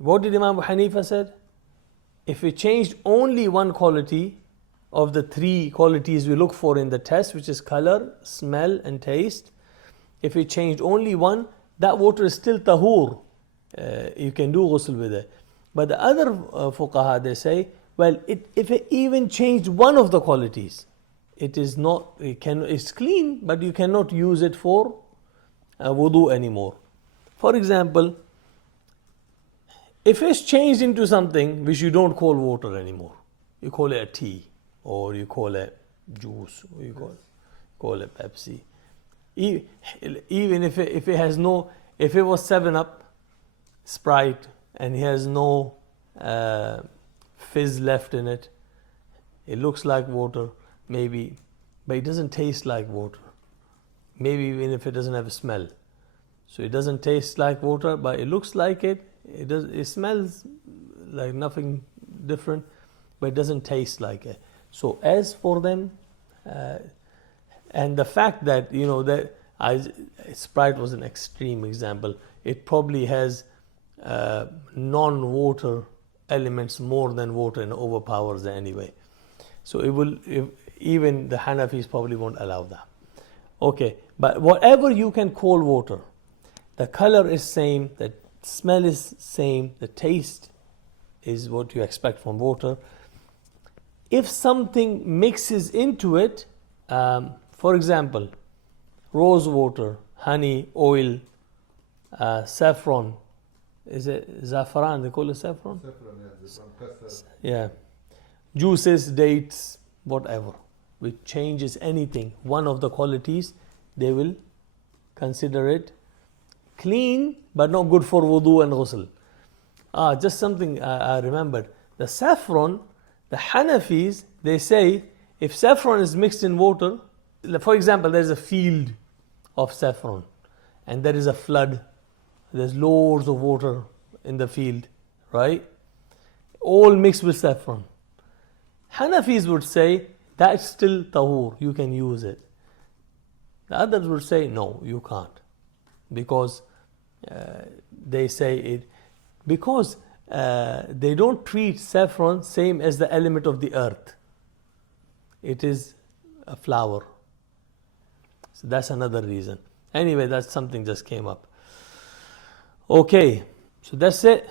What did Imam Abu Hanifa said? If we changed only one quality of the three qualities we look for in the test, which is color, smell and taste, if we changed only one, that water is still tahoor. You can do ghusl with it. But the other fuqaha, they say, well, if it even changed one of the qualities, it's clean, but you cannot use it for wudu anymore. For example, if it's changed into something which you don't call water anymore, you call it a tea, or you call it juice, or you call it Pepsi. Even if it has no, if it was 7-Up, Sprite, and it has no fizz left in it, it looks like water, maybe, but it doesn't taste like water. Maybe even if it doesn't have a smell. So it doesn't taste like water, but it looks like it. It smells like nothing different, but it doesn't taste like it. So as for them, and the fact that, that Sprite was an extreme example. It probably has non-water elements more than water and overpowers it anyway. So even the Hanafis probably won't allow that. Okay, but whatever you can call water, the color is same, the smell is same, the taste is what you expect from water. If something mixes into it, for example, rose water, honey, oil, saffron, is it zafran? They call it saffron? Saffron, Yeah. Juices, dates, whatever, which changes anything, one of the qualities, they will consider it clean, but not good for wudu and ghusl. Just something I remembered. The saffron, the Hanafis, they say if saffron is mixed in water, for example, there's a field of saffron and there is a flood, there's loads of water in the field, right? All mixed with saffron. Hanafis would say that's still tahoor, you can use it. The others would say no, you can't, because they say it, because they don't treat saffron same as the element of the earth. It is a flower. So that's another reason. Anyway, that's something just came up. Okay, so that's it.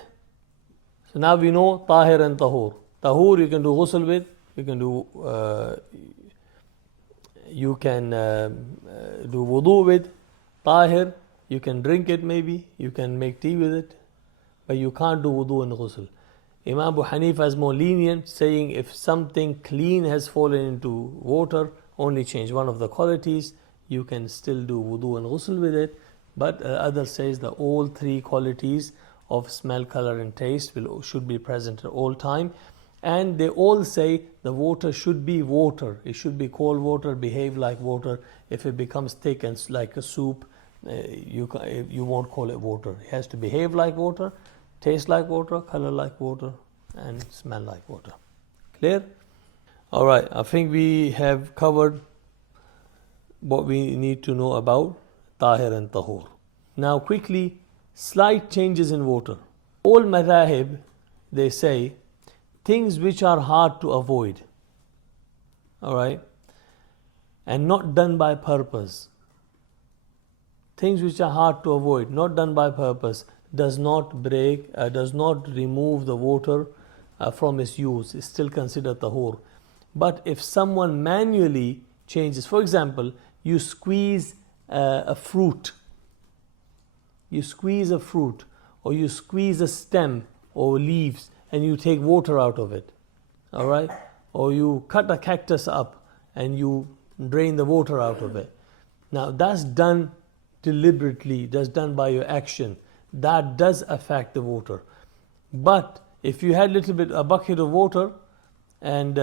So now we know Tahir and Tahoor. Tahoor you can do ghusl with, you can do wudu with. Tahir, you can drink it maybe, you can make tea with it, but you can't do wudu and ghusl. Imam Abu Hanifa is more lenient, saying if something clean has fallen into water, only change one of the qualities, you can still do wudu and ghusl with it. But others says that all three qualities of smell, color and taste should be present at all time. And they all say the water should be water. It should be cold water, behave like water. If it becomes thick and like a soup, you won't call it water. It has to behave like water, taste like water, color like water, and smell like water. Clear? Alright, I think we have covered what we need to know about Tahir and Tahoor. Now quickly, slight changes in water. All madhahib, they say, things which are hard to avoid, alright, and not done by purpose. Things which are hard to avoid, not done by purpose, does not remove the water from its use. It's still considered tahoor. But if someone manually changes, for example, you squeeze a fruit, or you squeeze a stem or leaves and you take water out of it, alright? Or you cut a cactus up and you drain the water out of it. Now that's done deliberately, that's done by your action. That does affect the water. But if you had a bucket of water and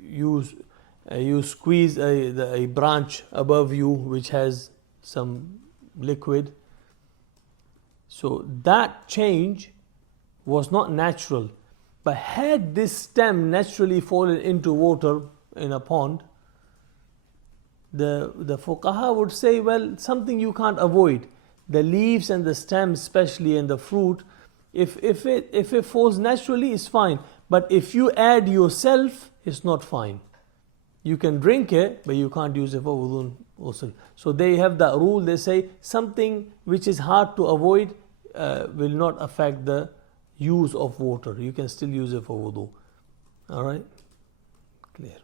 you squeeze a branch above you which has some liquid, so that change was not natural. But had this stem naturally fallen into water in a pond, the fuqaha would say, well, something you can't avoid. The leaves and the stems especially and the fruit, If it falls naturally, it's fine. But if you add yourself, it's not fine. You can drink it, but you can't use it for wudu and ghusl. So they have that rule. They say something which is hard to avoid will not affect the use of water. You can still use it for wudu. All right, clear.